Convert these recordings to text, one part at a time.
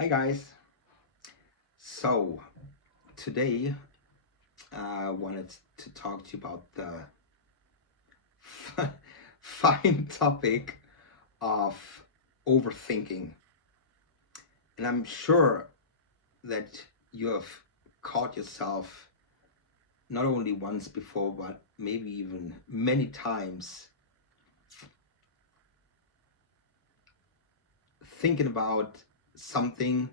Hi guys. So today I wanted to talk to you about the fine topic of overthinking. And I'm sure that you have caught yourself not only once before, but maybe even many times thinking about something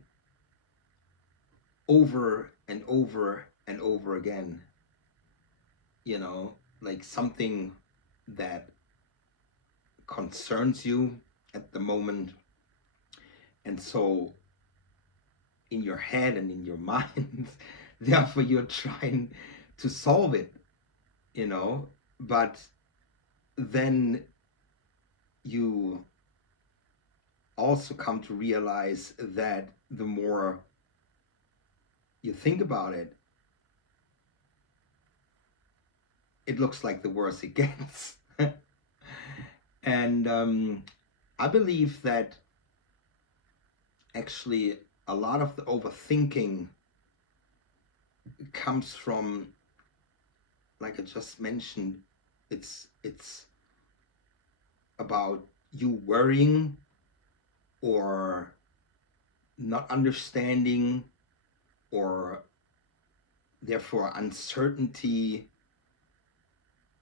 over and over and over again. Like something that concerns you at the moment. And so in your head and in your mind, therefore you're trying to solve it, you know, but then you also come to realize that the more you think about it, it looks like the worse it gets. And I believe that actually a lot of the overthinking comes from, like I just mentioned, it's about you worrying or not understanding or therefore uncertainty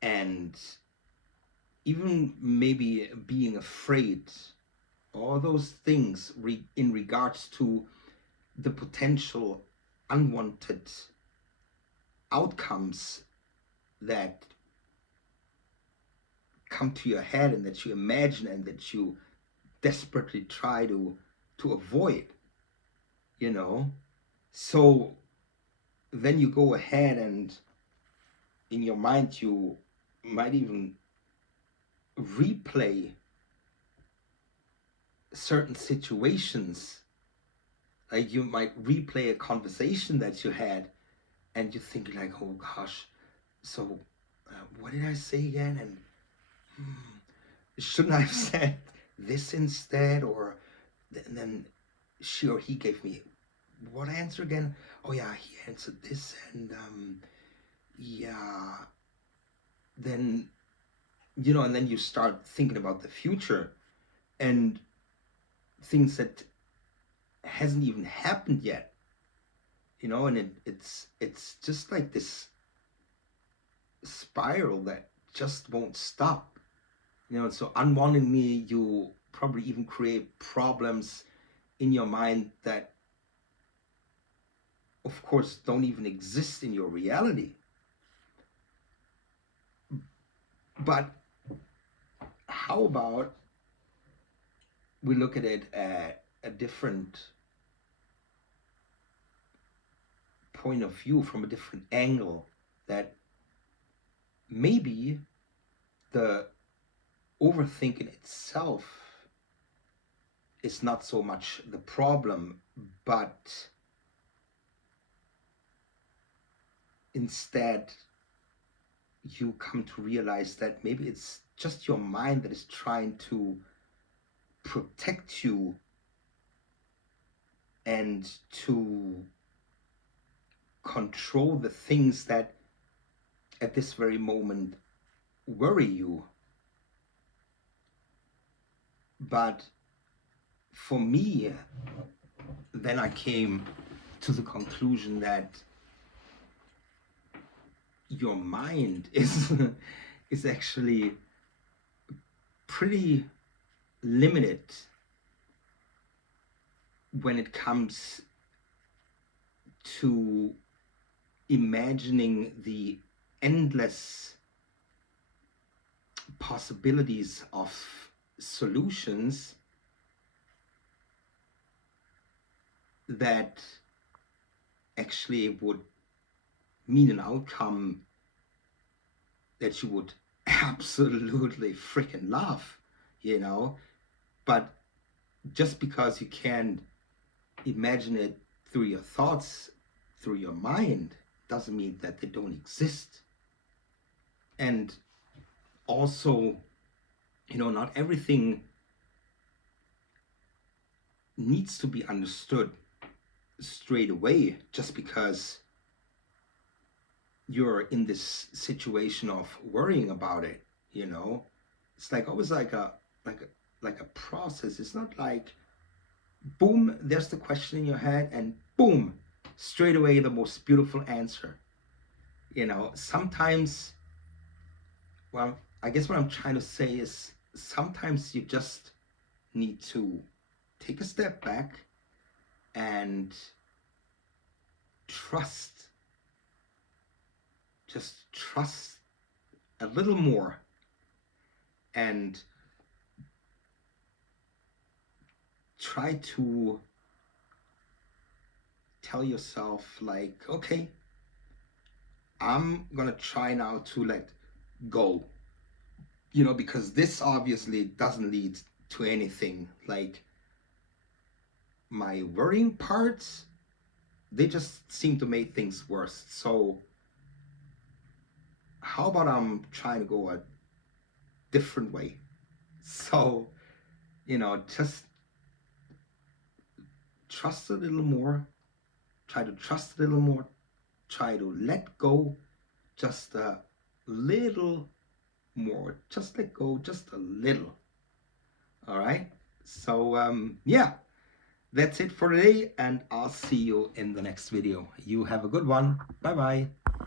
and even maybe being afraid, all those things in regards to the potential unwanted outcomes that come to your head and that you imagine and that you desperately try to avoid, you know. So then you go ahead and in your mind you might even replay certain situations. Like you might replay a conversation that you had and you think like, oh gosh, so what did I say again? And shouldn't I have said this instead? Or and then she or he gave me what answer again? Oh yeah, he answered this, and yeah, then and then you start thinking about the future and things that hasn't even happened yet, and it's just like this spiral that just won't stop. So unwantedly you probably even create problems in your mind that of course don't even exist in your reality. But how about we look at it at a different point of view, from a different angle, that maybe the overthinking itself is not so much the problem, but instead you come to realize that maybe it's just your mind that is trying to protect you and to control the things that at this very moment worry you. But for me, then I came to the conclusion that your mind is is actually pretty limited when it comes to imagining the endless possibilities of solutions that actually would mean an outcome that you would absolutely freaking love, but just because you can't imagine it through your thoughts, through your mind, doesn't mean that they don't exist. And also, not everything needs to be understood straight away just because you're in this situation of worrying about it, you know. It's like always like a like a process. It's not like boom, there's the question in your head and boom, straight away the most beautiful answer. You know, sometimes, well, I guess what I'm trying to say is sometimes you just need to take a step back and trust, just trust a little more, and try to tell yourself, like, okay, I'm gonna try now to let go, you know, because this obviously doesn't lead to anything. Like, my worrying parts, they just seem to make things worse. So how about I'm trying to go a different way? So, you know, just trust a little more, try to trust a little more, try to let go just a little more, just let go just a little. All right. So, yeah, that's it for today, and I'll see you in the next video. You have a good one. Bye bye.